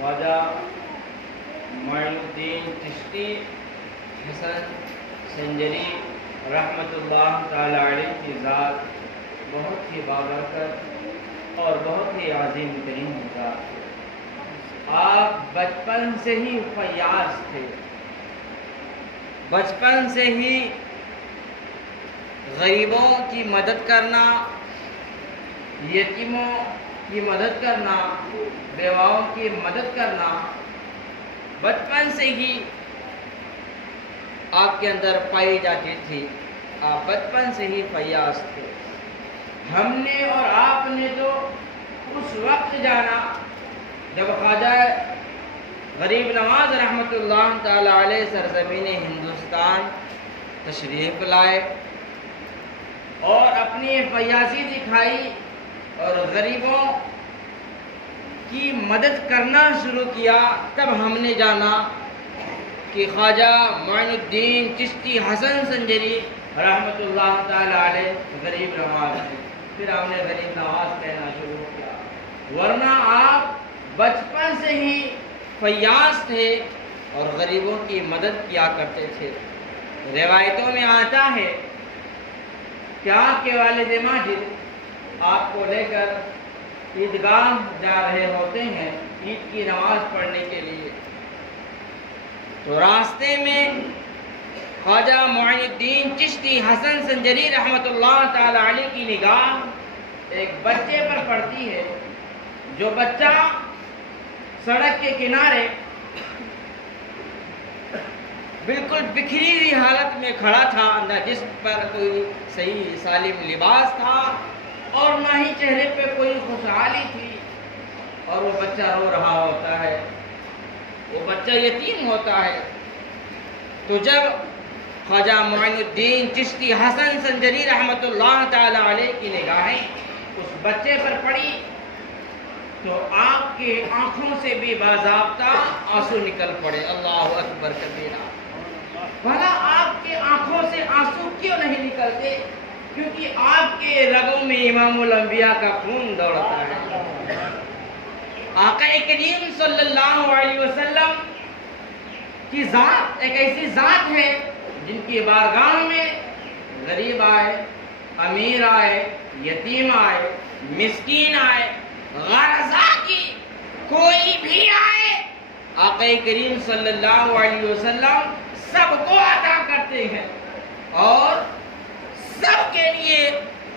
خواجہ معین الدین چشتی حسن سنجری رحمۃ اللہ تعالی علیہ کی ذات بہت ہی بابرکت اور بہت ہی عظیم ترین ذات ہے۔ آپ بچپن سے ہی فیاض تھے، بچپن سے ہی غریبوں کی مدد کرنا، یتیموں کی مدد کرنا، بیواؤں کی مدد کرنا بچپن سے ہی آپ کے اندر پائی جاتی تھی۔ آپ بچپن سے ہی فیاض تھے۔ ہم نے اور آپ نے تو اس وقت جانا جب خواجہ غریب نواز رحمۃ اللہ تعالی علیہ سرزمین ہندوستان تشریف لائے اور اپنی فیاضی دکھائی اور غریبوں کی مدد کرنا شروع کیا، تب ہم نے جانا کہ خواجہ معین الدین چشتی حسن سنجری رحمۃ اللہ تعالی علیہ غریب نواز ہے۔ پھر ہم نے غریب نواز کہنا شروع کیا، ورنہ آپ بچپن سے ہی فیاض تھے اور غریبوں کی مدد کیا کرتے تھے۔ روایتوں میں آتا ہے کہ آپ کے والد ماجد آپ کو لے کر عیدگاہ جا رہے ہوتے ہیں عید کی نماز پڑھنے کے لیے، تو راستے میں خواجہ معین الدین چشتی حسن سنجری رحمۃ اللہ تعالی علیہ کی نگاہ ایک بچے پر پڑتی ہے، جو بچہ سڑک کے کنارے بالکل بکھری ہوئی حالت میں کھڑا تھا، نہ جسم پر کوئی صحیح سالم لباس تھا اور نہ ہی چہرے پہ کوئی خوشحالی تھی، اور وہ بچہ رو رہا ہوتا ہے، وہ بچہ یتیم ہوتا ہے۔ تو جب خواجہ معین الدین چشتی حسن سنجری رحمۃ اللہ تعالی علیہ کی نگاہیں اس بچے پر پڑی تو آپ کے آنکھوں سے بھی باضابطہ آنسو نکل پڑے۔ اللہ اکبر کبیرہ۔ بھلا آپ کے آنکھوں سے آنسو کیوں نہیں نکلتے؟ کیونکہ آپ کے رگوں میں امام الانبیاء کا خون دوڑتا ہے۔ آقا کریم صلی اللہ علیہ وسلم کی ذات ایک ایسی ذات ہے جن کی بارگاہ میں غریب آئے، امیر آئے، یتیم آئے، مسکین آئے، غرضا کی کوئی بھی آئے، آقا کریم صلی اللہ علیہ وسلم سب کو عطا کرتے ہیں اور سب کے لیے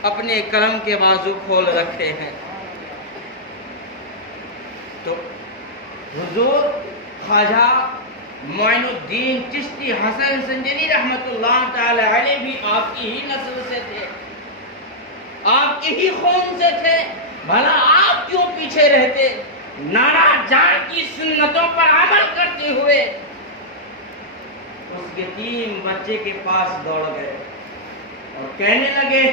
اپنے کرم کے بازو کھول رکھے ہیں۔ تو حضور خواجہ معین الدین چشتی حسن سنجری رحمۃ اللہ تعالی علیہ بھی آپ کی ہی نسل سے تھے، آپ کے ہی خون سے تھے، بھلا آپ کیوں پیچھے رہتے؟ نانا جان کی سنتوں پر عمل کرتے ہوئے اس یتیم بچے کے پاس دوڑ گئے اور کہنے لگے،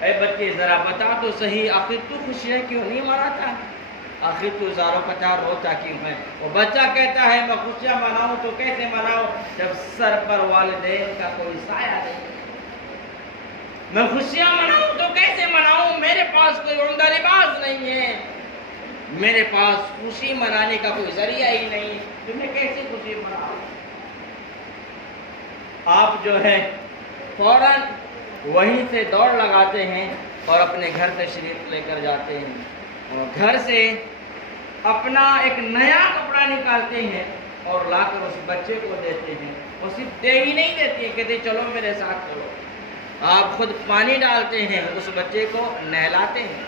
اے بچے ذرا بتا تو صحیح، آخر تو خوشیاں کیوں نہیں مناتا؟ آخر تو زاروں پچار روتا کیوں ہے؟ وہ بچہ کہتا ہے میں خوشیاں مناؤں تو کیسے مناؤں جب سر پر والدین کا کوئی سایہ نہیں؟ میں خوشیاں مناؤں تو کیسے مناؤں؟ میرے پاس کوئی عمدہ لباس نہیں ہے، میرے پاس خوشی منانے کا کوئی ذریعہ ہی نہیں، تو میں کیسے خوشی مناؤں؟ آپ جو ہے فوراً وہیں سے دوڑ لگاتے ہیں اور اپنے گھر تشریف لے کر جاتے ہیں اور گھر سے اپنا ایک نیا کپڑا نکالتے ہیں اور لا کر اس بچے کو دیتے ہیں۔ وہ صرف دے ہی نہیں دیتے، کہتے چلو میرے ساتھ چلو۔ آپ خود پانی ڈالتے ہیں، اس بچے کو نہلاتے ہیں،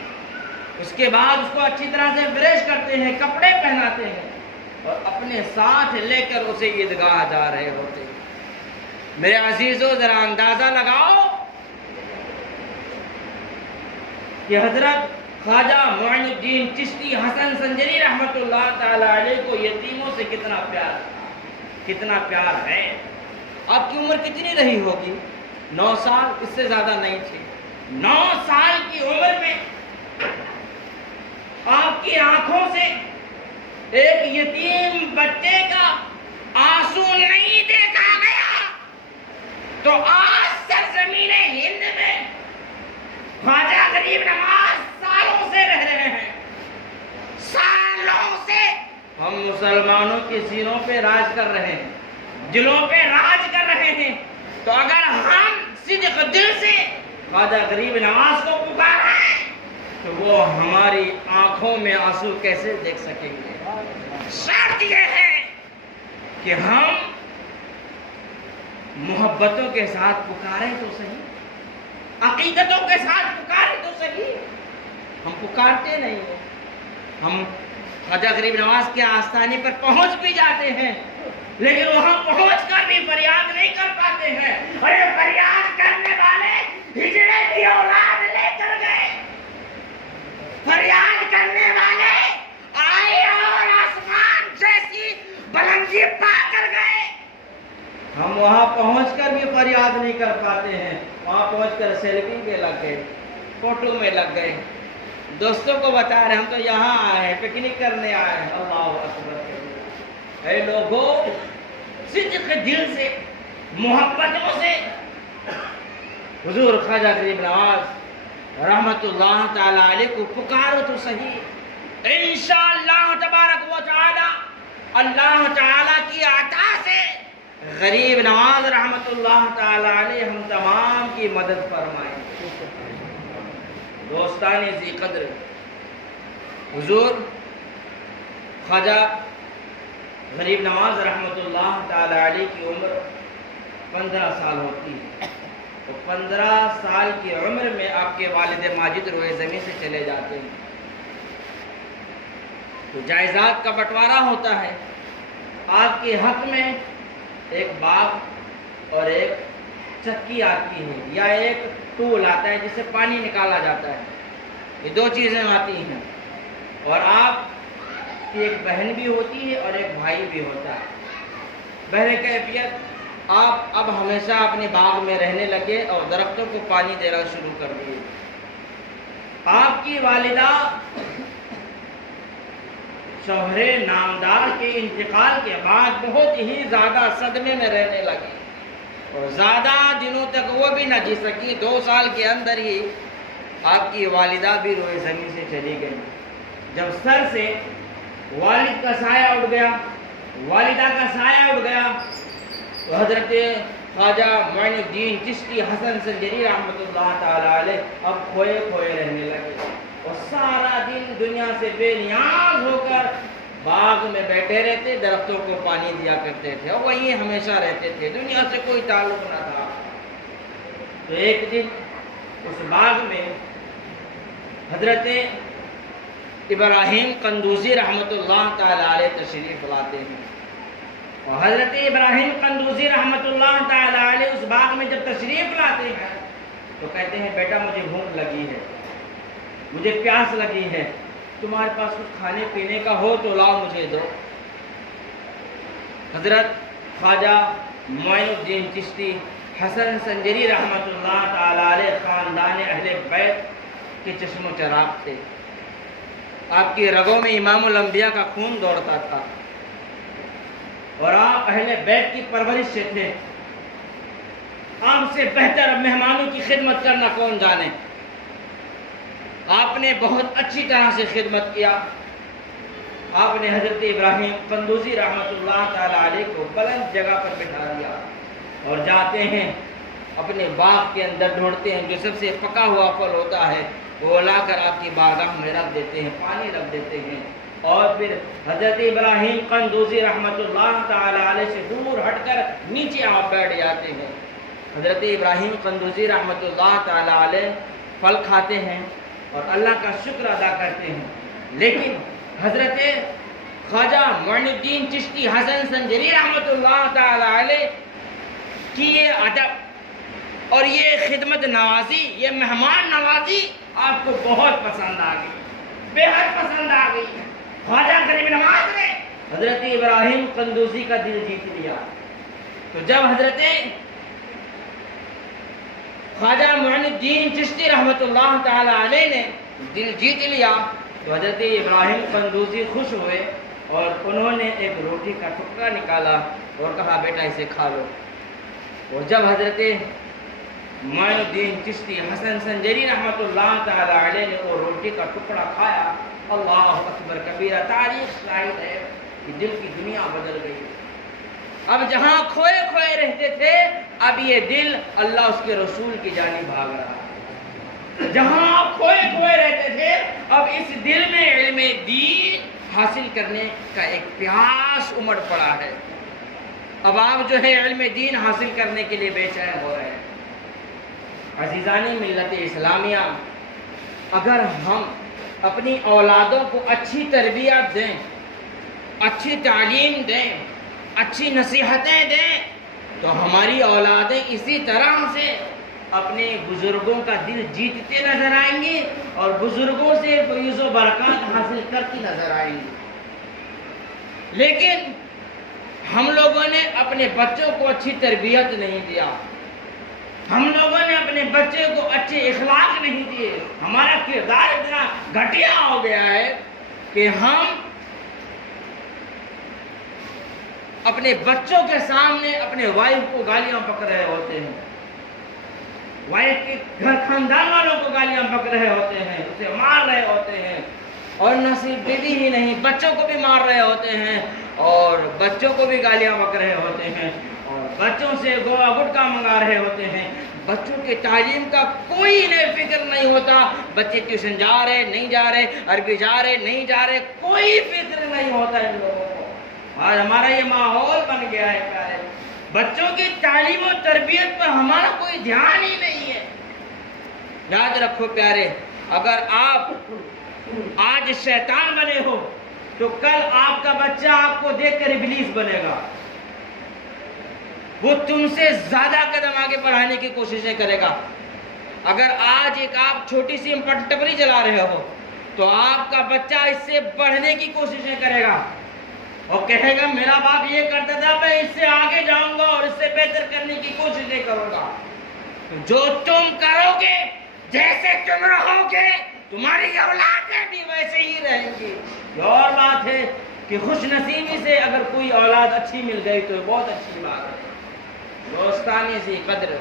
اس کے بعد اس کو اچھی طرح سے فریش کرتے ہیں، کپڑے پہناتے ہیں اور اپنے ساتھ لے کر اسے عیدگاہ جا رہے ہوتے ہیں۔ میرے عزیزو ذرا اندازہ لگاؤ کہ حضرت خواجہ معین الدین چشتی حسن سنجری رحمۃ اللہ تعالی علیہ کو یتیموں سے کتنا پیار تھا، کتنا پیار ہے۔ آپ کی عمر کتنی رہی ہوگی؟ 9 سال، اس سے زیادہ نہیں تھی۔ 9 سال کی عمر میں آپ کی آنکھوں سے ایک یتیم بچے کا آنسو نہیں دیکھا گیا تو آج سرزمین ہند میں خواجہ غریب نواز سالوں سے رہ رہے ہیں، سالوں سے ہم مسلمانوں کے سینوں پہ راج کر رہے ہیں، دلوں پہ راج کر رہے ہیں، تو اگر ہم صدق دل سے خواجہ غریب نواز کو پکارا ہے تو وہ ہماری آنکھوں میں آنسو کیسے دیکھ سکیں گے؟ شرط یہ ہے کہ ہم محبتوں کے ساتھ پکاریں تو صحیح، عقیدتوں کے ساتھ پکاریں تو صحیح۔ ہم پکارتے نہیں ہیں، ہم خواجہ غریب نواز کے آستانے پر پہنچ بھی جاتے ہیں، لیکن وہاں پہنچ کر بھی فریاد نہیں کر پاتے ہیں۔ ارے فریاد کرنے والے ہجڑے کی اولاد لے کر گئے، فریاد کرنے والے آئے اور آسمان جیسی بلندی پا کر گئے۔ ہم وہاں پہنچ کر بھی فریاد نہیں کر پاتے ہیں، وہاں پہنچ کر سیلفی میں لگ گئے، فوٹو میں لگ گئے، دوستوں کو بتا رہے ہم تو یہاں آئے ہیں، پکنک کرنے آئے ہیں۔ اللہ اکبر۔ اے لوگوں، صدق دل سے، محبتوں سے حضور خواجہ غریب نواز رحمت اللہ تعالی علیہ کو پکارو تو صحیح۔ انشاءاللہ تبارک و تعالی اللہ تعالی کی عطا سے غریب نواز رحمت اللہ تعالی علیہ ہم تمام کی مدد فرمائیں۔ دوستان ذی قدر، حضور خواجہ غریب نواز رحمت اللہ تعالی علیہ کی عمر 15 سال ہوتی ہے، تو 15 سال کی عمر میں آپ کے والد ماجد روئے زمین سے چلے جاتے ہیں، تو جائیداد کا بٹوارا ہوتا ہے۔ آپ کے حق میں ایک باغ اور ایک چکی آتی ہے، یا ایک ٹول آتا ہے جس سے پانی نکالا جاتا ہے، یہ دو چیزیں آتی ہیں، اور آپ کی ایک بہن بھی ہوتی ہے اور ایک بھائی بھی ہوتا ہے۔ بہر کیفیت آپ اب ہمیشہ اپنے باغ میں رہنے لگے اور درختوں کو پانی دینا شروع کر دیے۔ آپ کی والدہ شوہر نامدار کے انتقال کے بعد بہت ہی زیادہ صدمے میں رہنے لگی، اور زیادہ دنوں تک وہ بھی نہ جی سکی۔ 2 سال کے اندر ہی آپ کی والدہ بھی روئے زمین سے چلی گئی۔ جب سر سے والد کا سایہ اٹھ گیا، والدہ کا سایہ اٹھ گیا، تو حضرت خواجہ معین الدین چشتی حسن سنجری رحمۃ اللہ تعالی علیہ اب کھوئے کھوئے رہنے لگے، اور سارا دن دنیا سے بے نیاز ہو کر باغ میں بیٹھے رہتے، درختوں کو پانی دیا کرتے تھے، اور وہیں ہمیشہ رہتے تھے، دنیا سے کوئی تعلق نہ تھا۔ تو ایک دن اس باغ میں حضرت ابراہیم قندوزی رحمۃ اللہ تعالی علیہ تشریف لاتے ہیں، اور حضرت ابراہیم قندوزی رحمۃ اللہ تعالی علیہ اس باغ میں جب تشریف لاتے ہیں تو کہتے ہیں بیٹا مجھے بھوک لگی ہے، مجھے پیاس لگی ہے، تمہارے پاس کچھ کھانے پینے کا ہو تو لاؤ مجھے دو۔ حضرت خواجہ معین الدین چشتی حسن سنجری رحمۃ اللہ تعالی علیہ خاندان اہل بیت کے چشم و چراغ تھے، آپ کی رگوں میں امام الانبیاء کا خون دوڑتا تھا، اور آپ اہل بیت کی پرورش سے تھے۔ آپ سے بہتر مہمانوں کی خدمت کرنا کون جانے۔ آپ نے بہت اچھی طرح سے خدمت کیا۔ آپ نے حضرت ابراہیم قندوزی رحمۃ اللہ تعالی علیہ کو بلند جگہ پر بٹھا دیا، اور جاتے ہیں اپنے باغ کے اندر ڈھونڈتے ہیں جو سب سے پکا ہوا پھل ہوتا ہے، وہ لا کر آپ کی بارگاہ میں رکھ دیتے ہیں، پانی رکھ دیتے ہیں، اور پھر حضرت ابراہیم قندوزی رحمۃ اللہ تعالی علیہ سے دور ہٹ کر نیچے آپ بیٹھ جاتے ہیں۔ حضرت ابراہیم قندوزی رحمۃ اللہ تعالی علیہ پھل کھاتے ہیں اور اللہ کا شکر ادا کرتے ہیں، لیکن حضرت خواجہ معین الدین چشتی حسن سنجری رحمۃ اللہ تعالی علیہ کی یہ ادب اور یہ خدمت نوازی، یہ مہمان نوازی آپ کو بہت پسند آ گئی، بے حد پسند آ گئی۔ خواجہ غریب نواز نے حضرت ابراہیم قندوزی کا دل جیت لیا۔ تو جب حضرت خواجہ معین الدین چشتی رحمۃ اللہ تعالی علیہ نے دل جیت لیا تو حضرت ابراہیم قندوزی خوش ہوئے، اور انہوں نے ایک روٹی کا ٹکڑا نکالا اور کہا بیٹا اسے کھا لو۔ اور جب حضرت معین الدین چشتی حسن سنجری رحمۃ اللہ تعالی علیہ نے وہ روٹی کا ٹکڑا کھایا، اللہ اکبر کبیرہ، تاریخ شاہد ہے کہ دل کی دنیا بدل گئی. اب جہاں کھوئے کھوئے رہتے تھے اب یہ دل اللہ اس کے رسول کی جانب بھاگ رہا ہے. جہاں آپ کھوئے کھوئے رہتے تھے اب اس دل میں علم دین حاصل کرنے کا ایک پیاس امڑ پڑا ہے. اب آپ جو ہے علم دین حاصل کرنے کے لیے بے چین ہو رہے ہیں. عزیزانی ملت اسلامیہ، اگر ہم اپنی اولادوں کو اچھی تربیت دیں، اچھی تعلیم دیں، اچھی نصیحتیں دیں تو ہماری اولادیں اسی طرح سے اپنے بزرگوں کا دل جیتتے نظر آئیں گی اور بزرگوں سے فیض و برکات حاصل کرتی نظر آئیں گی. لیکن ہم لوگوں نے اپنے بچوں کو اچھی تربیت نہیں دیا، ہم لوگوں نے اپنے بچے کو اچھے اخلاق نہیں دیے. ہمارا کردار اتنا گھٹیا ہو گیا ہے کہ ہم اپنے بچوں کے سامنے اپنے وائف کو گالیاں پک رہے ہوتے ہیں، وائف کے گھر خاندان والوں کو گالیاں پک رہے ہوتے ہیں، اسے مار رہے ہوتے ہیں، اور نہ صرف بیوی ہی نہیں بچوں کو بھی مار رہے ہوتے ہیں اور بچوں کو بھی گالیاں پک رہے ہوتے ہیں اور بچوں سے گوا گٹکا منگا رہے ہوتے ہیں. بچوں کی تعلیم کا کوئی انہیں فکر نہیں ہوتا. بچے ٹیوشن جا رہے نہیں جا رہے، عربی جا رہے نہیں جا رہے، کوئی فکر نہیں ہوتا ان لوگوں کو. آج ہمارا یہ ماحول بن گیا ہے پیارے، بچوں کی تعلیم و تربیت پر ہمارا کوئی دھیان ہی نہیں ہے. یاد رکھو پیارے، اگر آپ آج شیطان بنے ہو تو کل آپ کا بچہ آپ کو دیکھ کر ابلیس بنے گا. وہ تم سے زیادہ قدم آگے بڑھانے کی کوششیں کرے گا. اگر آج ایک آپ چھوٹی سی ٹپری چلا رہے ہو تو آپ کا بچہ اس سے بڑھنے کی کوششیں کرے گا اور کہے گا میرا باپ یہ کرتا تھا، میں اس سے آگے جاؤں گا اور اس سے بہتر کرنے کی کوششیں کروں گا. جو تم کرو گے، جیسے تم رہو گے، تمہاری اولادیں بھی ویسے ہی رہیں گی. یہ اور بات ہے کہ خوش نصیبی سے اگر کوئی اولاد اچھی مل گئی تو بہت اچھی بات ہے. دوستانے سے قدر،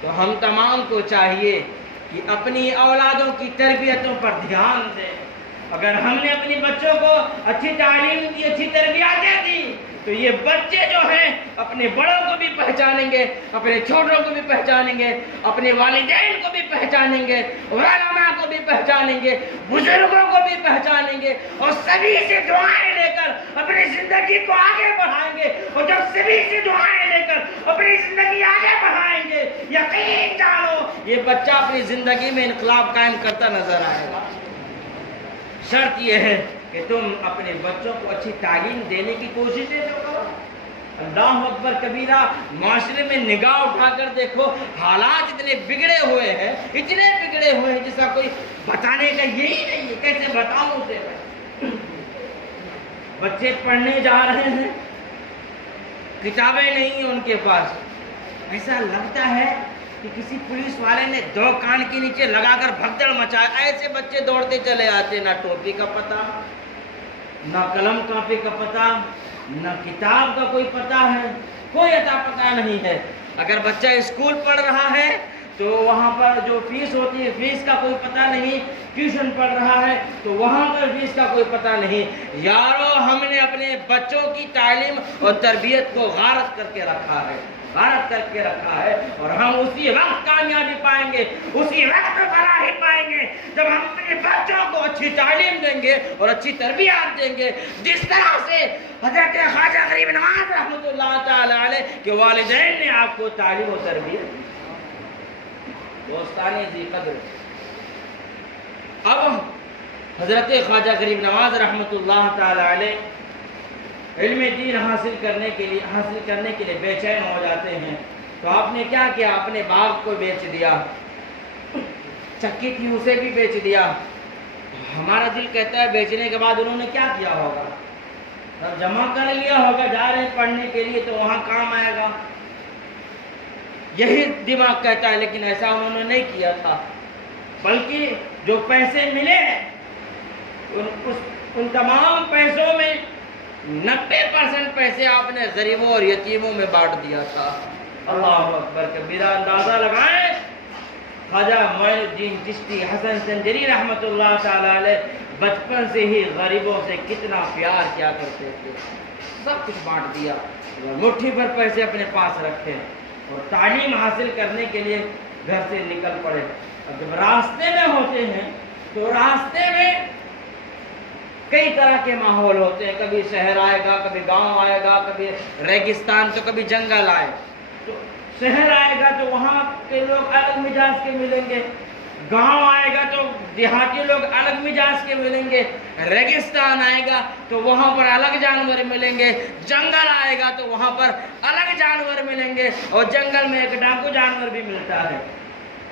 تو ہم تمام کو چاہیے کہ اپنی اولادوں کی تربیتوں پر دھیان دیں. اگر ہم نے اپنی بچوں کو اچھی تعلیم دی، اچھی تربیتیں دی تو یہ بچے جو ہیں اپنے بڑوں کو بھی پہچانیں گے، اپنے چھوٹوں کو بھی پہچانیں گے، اپنے والدین کو بھی پہچانیں گے، علماء کو بھی پہچانیں گے، بزرگوں کو بھی پہچانیں گے اور سبھی سے دعائیں لے کر اپنی زندگی کو آگے بڑھائیں گے. اور جب سبھی سے دعائیں لے کر اپنی زندگی آگے بڑھائیں گے، یقین جانو یہ بچہ اپنی زندگی میں انقلاب قائم کرتا نظر آئے گا. شرط یہ ہے کہ تم اپنے بچوں کو اچھی تعلیم دینے کی کوششیں تو کرو. اللہ اکبر کبیرہ، معاشرے میں نگاہ اٹھا کر دیکھو، حالات اتنے بگڑے ہوئے ہیں، اتنے بگڑے ہوئے ہیں جس کا کوئی بتانے کا یہی نہیں ہے. کیسے بتاؤں اسے میں؟ بچے پڑھنے جا رہے ہیں، کتابیں نہیں ہیں ان کے پاس. ایسا لگتا ہے کہ کسی پولیس والے نے دو کان کے نیچے لگا کر بھگدڑ مچایا. ایسے بچے دوڑتے چلے آتے، نہ ٹوپی کا پتہ، نہ قلم کاپی کا پتہ، نہ کتاب کا کوئی پتہ ہے، کوئی عطا پتہ نہیں ہے. اگر بچہ اسکول پڑھ رہا ہے تو وہاں پر جو فیس ہوتی ہے فیس کا کوئی پتہ نہیں، ٹیوشن پڑھ رہا ہے تو وہاں پر فیس کا کوئی پتہ نہیں. یارو ہم نے اپنے بچوں کی تعلیم اور تربیت کو غارت کر کے رکھا ہے، غارت کر کے رکھا ہے، اور ہم اسی وقت کامیابی پائیں گے، اسی وقت فلاحی پائیں گے جب ہم اپنے بچوں کو اچھی تعلیم دیں گے اور اچھی تربیت دیں گے، جس طرح سے حضرت خواجہ غریب نواز رحمۃ اللہ تعالی علیہ کے والدین نے آپ کو تعلیم و تربیت دی. دوستانے ذی قدر، اب حضرت خواجہ غریب نواز رحمۃ اللہ تعالی علیہ علم دین حاصل کرنے کے لیے بے چین ہو جاتے ہیں. تو آپ نے کیا کیا؟ اپنے باغ کو بیچ دیا، چکی تھی اسے بھی بیچ دیا. ہمارا دل کہتا ہے بیچنے کے بعد انہوں نے کیا کیا ہوگا؟ سب جمع کر لیا ہوگا، جا رہے ہیں پڑھنے کے لیے تو وہاں کام آئے گا، یہی دماغ کہتا ہے. لیکن ایسا انہوں نے نہیں کیا تھا، بلکہ جو پیسے ملے ان تمام پیسوں میں 90% پیسے آپ نے غریبوں اور یتیموں میں بانٹ دیا تھا. اللہ اکبر کبیرہ، اندازہ لگائیں خواجہ معین الدین چشتی حسن سنجری رحمۃ اللہ تعالیٰ علیہ بچپن سے ہی غریبوں سے کتنا پیار کیا کرتے تھے، سب کچھ بانٹ دیا، مٹھی بھر پیسے اپنے پاس رکھے اور تعلیم حاصل کرنے کے لیے گھر سے نکل پڑے۔ اب جب راستے میں ہوتے ہیں تو راستے میں کئی طرح کے ماحول ہوتے ہیں، کبھی شہر آئے گا، کبھی گاؤں آئے گا، کبھی ریگستان تو کبھی جنگل آئے۔ تو شہر آئے گا تو وہاں کے لوگ الگ مزاج کے ملیں گے، گاؤں آئے گا تو دیہاتی لوگ الگ مزاج کے ملیں گے، ریگستان آئے گا تو وہاں پر الگ جانور ملیں گے، جنگل آئے گا تو وہاں پر الگ جانور ملیں گے، اور جنگل میں ایک ڈاکو جانور بھی ملتا ہے،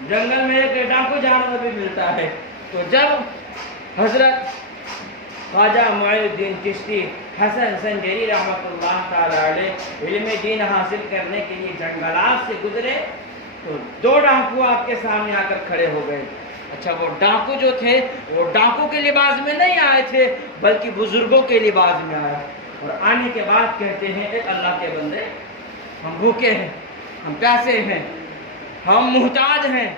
جنگل میں ایک ڈاکو جانور بھی ملتا ہے۔ تو جب حضرت خواجہ معین الدین چشتی حسن سنجری رحمۃ اللہ تعالیٰ علیہ علم دین حاصل کرنے کے لیے جنگلات سے گزرے تو دو ڈاکو آپ کے سامنے آ کر کھڑے ہو گئے۔ اچھا، وہ ڈاکو جو تھے وہ ڈاکو کے لباس میں نہیں آئے تھے بلکہ بزرگوں کے لباس میں آئے، اور آنے کے بعد کہتے ہیں اے اللہ کے بندے، ہم بھوکے ہیں، ہم پیاسے ہیں، ہم محتاج ہیں،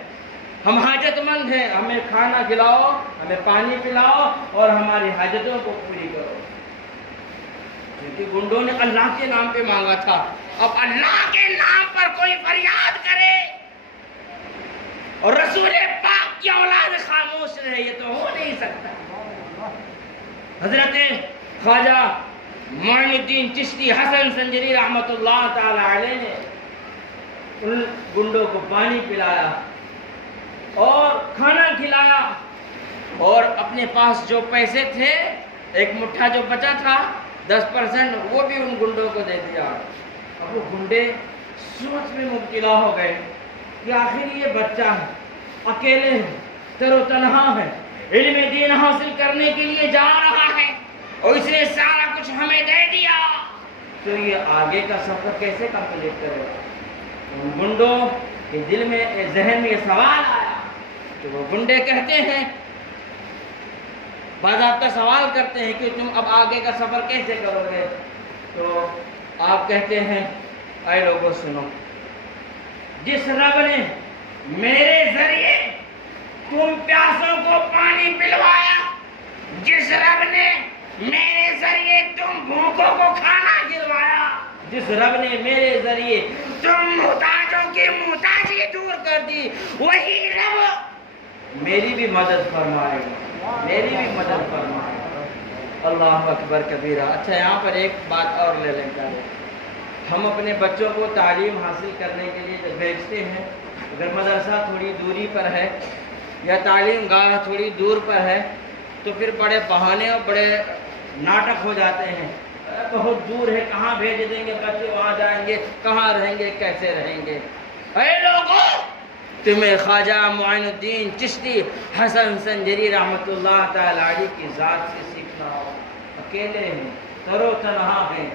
ہم حاجت مند ہیں، ہمیں کھانا کھلاؤ، ہمیں پانی پلاؤ اور ہماری حاجتوں کو پوری کرو۔ کیونکہ گنڈوں نے اللہ کے نام پہ مانگا تھا، اب اللہ کے نام پر کوئی فریاد کرے اور رسول پاک کی اولاد خاموش رہے، یہ تو ہو نہیں سکتا۔ حضرت خواجہ معین الدین چشتی حسن سنجری رحمۃ اللہ تعالی علیہ نے ان گنڈوں کو پانی پلایا اور کھانا کھلایا، اور اپنے پاس جو پیسے تھے، ایک مٹھا جو بچا تھا 10% وہ بھی ان گنڈوں کو دے دیا۔ اب وہ گنڈے سوچ میں مبتلا ہو گئے کہ آخر یہ بچہ ہے، اکیلے ہے، تر و تنہا ہے، علم دین حاصل کرنے کے لیے جا رہا ہے اور اس نے سارا کچھ ہمیں دے دیا، تو یہ آگے کا سفر کیسے کمپلیٹ کرے گا؟ ان گنڈوں کے دل میں ذہن میں یہ سوال آیا، تو وہ گنڈے کہتے ہیں، باضابطہ سوال کرتے ہیں کہ تم اب آگے کا سفر کیسے کرو گے؟ تو آپ کہتے ہیں اے لوگوں سنو، جس رب نے میرے ذریعے تم پیاسوں کو پانی پلوایا، جس رب نے میرے ذریعے تم بھوکوں کو کھانا کھلوایا، جس رب نے میرے ذریعے تم محتاجوں کی محتاجی دور کر دی، وہی رب میری بھی مدد فرمائے گا، میری بھی مدد فرمائے گا۔ اللہ اکبر کبیرہ۔ اچھا، یہاں پر ایک بات اور لے لیں گے، ہم اپنے بچوں کو تعلیم حاصل کرنے کے لیے جب بھیجتے ہیں، اگر مدرسہ تھوڑی دوری پر ہے یا تعلیم گاہ تھوڑی دور پر ہے تو پھر بڑے بہانے اور بڑے ناٹک ہو جاتے ہیں، بہت دور ہے، کہاں بھیج دیں گے بچے، وہاں جائیں گے، کہاں رہیں گے، کیسے رہیں گے؟ اے لوگوں، تمہیں خواجہ معین الدین چشتی حسن سنجری رحمۃ اللہ تعالی علیہ کی ذات سے سیکھنا ہو۔ اکیلے ہیں، تر و تنہا ہیں،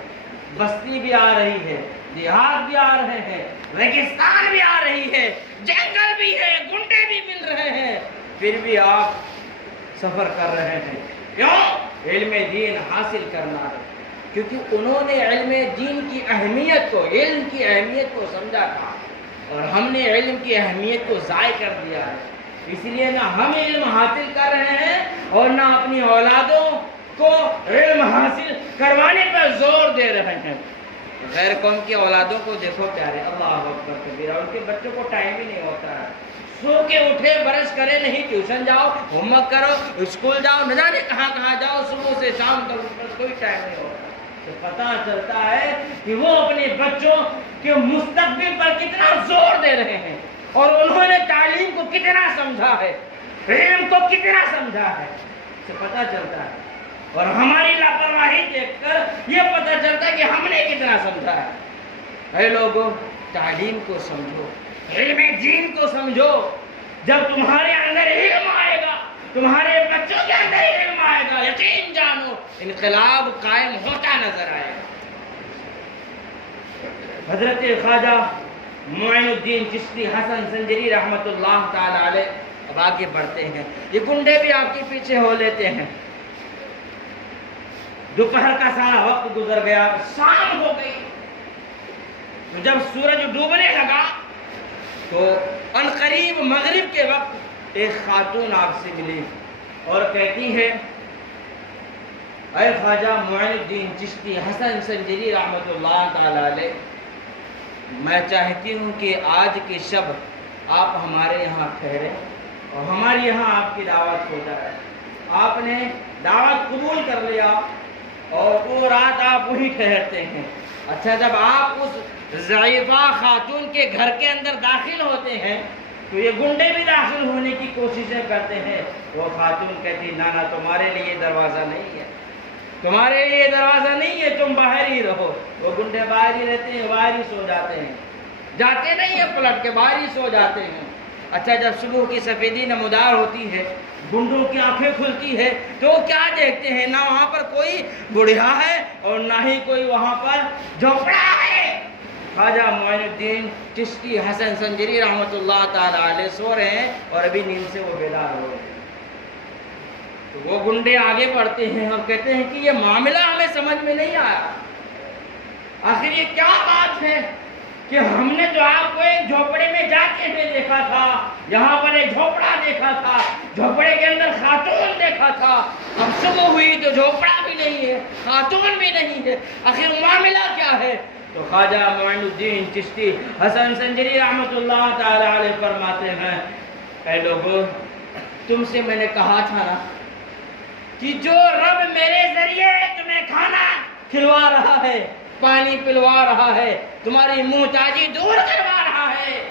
بستی بھی آ رہی ہے، دیہات بھی آ رہے ہیں، ریگستان بھی آ رہی ہے، جنگل بھی ہے، گنڈے بھی مل رہے ہیں، پھر بھی آپ سفر کر رہے ہیں۔ کیوں؟ علم دین حاصل کرنا ہے، کیونکہ انہوں نے علم دین کی اہمیت کو، علم کی اہمیت کو سمجھا تھا، اور ہم نے علم کی اہمیت کو ضائع کر دیا ہے۔ اس لیے نہ ہم علم حاصل کر رہے ہیں اور نہ اپنی اولادوں کو علم حاصل کروانے پر زور دے رہے ہیں۔ غیر قوم کی اولادوں کو دیکھو پیارے، اللہ اکبر کبیرہ، ان کے بچوں کو ٹائم ہی نہیں ہوتا ہے، سو کے اٹھے برش کرے نہیں، ٹیوشن جاؤ، ہوم ورک کرو، اسکول جاؤ، نہ جانے کہاں کہاں جاؤ، صبح سے شام تک ان پر کوئی ٹائم نہیں ہوتا۔ تو پتہ چلتا ہے کہ وہ اپنے بچوں کے مستقبل پر کتنا زور دے رہے ہیں اور انہوں نے تعلیم کو کتنا سمجھا ہے، علم کو کتنا سمجھا ہے، سے پتہ چلتا ہے۔ اور ہماری لاپرواہی دیکھ کر یہ پتہ چلتا ہے کہ ہم نے کتنا سمجھا ہے۔ اے لوگوں، تعلیم کو سمجھو، علم دین کو سمجھو۔ جب تمہارے اندر علم آئے گا، تمہارے بچوں کے اندر علم آئے گا، یقین جانو انقلاب قائم ہوتا نظر آئے گا۔ حضرت خواجہ معین الدین چشتی حسن سنجری رحمۃ اللہ تعالی علیہ اب آگے بڑھتے ہیں، یہ گنڈے بھی آپ کے پیچھے ہو لیتے ہیں۔ دوپہر کا سارا وقت گزر گیا، شام ہو گئی، تو جب سورج ڈوبنے لگا تو عنقریب مغرب کے وقت ایک خاتون آپ سے ملی اور کہتی ہے اے خواجہ معین الدین چشتی حسن سنجری رحمۃ اللہ تعالی علیہ، میں چاہتی ہوں کہ آج کی شب آپ ہمارے یہاں ٹھہریں اور ہمارے یہاں آپ کی دعوت ہو جائے۔ آپ نے دعوت قبول کر لیا اور وہ رات آپ وہیں ٹھہرتے ہیں۔ اچھا، جب آپ اس ضعیفہ خاتون کے گھر کے اندر داخل ہوتے ہیں تو یہ گنڈے بھی داخل ہونے کی کوششیں کرتے ہیں۔ وہ خاتون کہتی نانا تمہارے لیے دروازہ نہیں ہے، تمہارے لیے دروازہ نہیں ہے، تم باہر ہی رہو۔ وہ گنڈے باہر ہی رہتے ہیں، باہر ہی سو جاتے ہیں، جاتے نہیں ہیں پلٹ کے، باہر ہی سو جاتے ہیں۔ اچھا، جب صبح کی سفیدی نمودار ہوتی ہے، گنڈوں کی آنکھیں کھلتی ہے تو وہ کیا دیکھتے ہیں؟ نہ وہاں پر کوئی بڑھیا ہے اور نہ ہی کوئی وہاں پر جھوپڑا ہے۔ خواجہ معین الدین چشتی حسن سنجری رحمۃ اللہ تعالی علیہ سو رہے ہیں اور ابھی نیند سے وہ بیدار ہو رہے ہیں۔ تو وہ گنڈے آگے بڑھتے ہیں اور کہتے ہیں کہ یہ معاملہ ہمیں سمجھ میں نہیں آیا، آخر یہ کیا بات ہے کہ ہم نے جو آپ کو ایک جھوپڑے میں جاتے ہوئے دیکھا تھا، یہاں پر ایک جھوپڑا دیکھا تھا، جھوپڑے کے اندر خاتون دیکھا تھا، اب صبح ہوئی تو جھوپڑا بھی نہیں ہے، خاتون بھی نہیں ہے، آخر معاملہ کیا ہے؟ تو خواجہ معین الدین چشتی حسن سنجری رحمۃ اللہ تعالی علیہ فرماتے ہیں اے لوگو، تم سے میں نے کہا تھا نا کہ جو رب میرے ذریعے تمہیں کھانا کھلوا رہا ہے، پانی پلوا رہا ہے، تمہاری محتاجی دور کروا رہا ہے،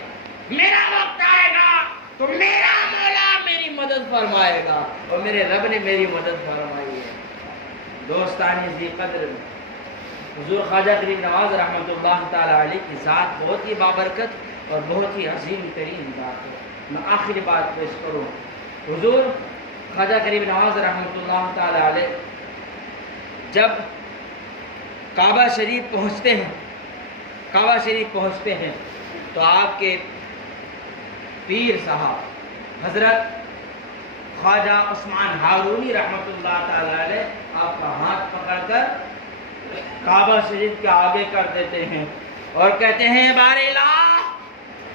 میرا وقت آئے گا تو میرا مولا میری مدد فرمائے گا، اور میرے رب نے میری مدد فرمائی ہے۔ دوستانی ذی قدر حضور خواجہ غریب نواز رحمۃ اللہ تعالی علیہ کی ذات بہت ہی بابرکت اور بہت ہی عظیم ترین ذات ہے۔ میں آخری بات پیش کروں، حضور خواجہ غریب نواز رحمۃ اللہ تعالی علیہ جب کعبہ شریف پہنچتے ہیں، کعبہ شریف پہنچتے ہیں تو آپ کے پیر صاحب حضرت خواجہ عثمان ہارونی رحمۃ اللہ تعالی علیہ آپ کا ہاتھ پکڑ کر کعبہ شریف کے آگے کر دیتے ہیں اور کہتے ہیں بار الہ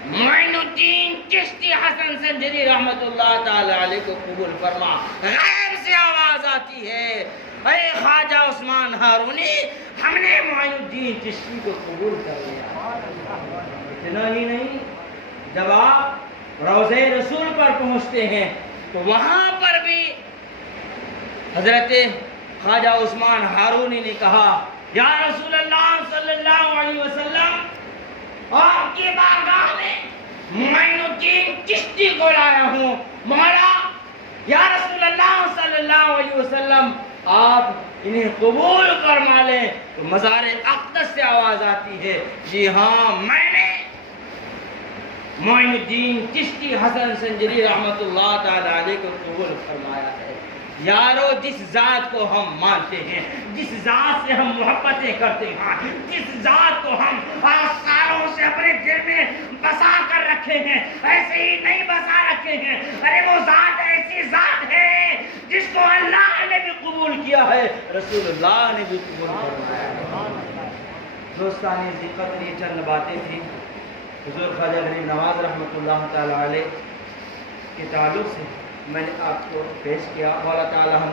معین الدین چشتی حسن سنجری رحمۃ اللہ تعالی علیہ کو قبول فرما۔ غیب سے آواز آتی ہے اے خواجہ عثمان ہارونی، ہم نے معین الدین چشتی کو قبول کر لیا۔ اتنا ہی نہیں، جب آپ روضہ رسول پر پہنچتے ہیں تو وہاں پر بھی حضرت خواجہ عثمان ہارونی نے کہا یا رسول اللہ صلی اللہ علیہ وسلم، آپ کی بارگاہ میں معین الدین چشتی کو لایا ہوں، مولا یا رسول اللہ صلی اللہ علیہ وسلم آپ انہیں قبول فرما لیں۔ تو مزار اقدس سے آواز آتی ہے جی ہاں، میں نے معین الدین چشتی حسن سنجری رحمۃ اللہ تعالی علیہ کو قبول فرمایا ہے۔ یارو، جس ذات کو ہم مانتے ہیں، جس ذات سے ہم محبتیں کرتے ہیں، جس ذات کو ہم سالوں سے اپنے دل میں بسا کر رکھے ہیں، ایسے ہی نہیں بسا رکھے ہیں، ارے وہ ذات ایسی ذات ہے جس کو اللہ نے بھی قبول کیا ہے، رسول اللہ نے بھی قبول فرمایا ہے۔ دوستانی ذی قدر یہ چند باتیں تھیں حضور خواجہ غریب نواز رحمۃ اللہ تعالی علیہ کے تعلق سے میں نے آپ کو پیش کیا۔ اللہ تعالی ہم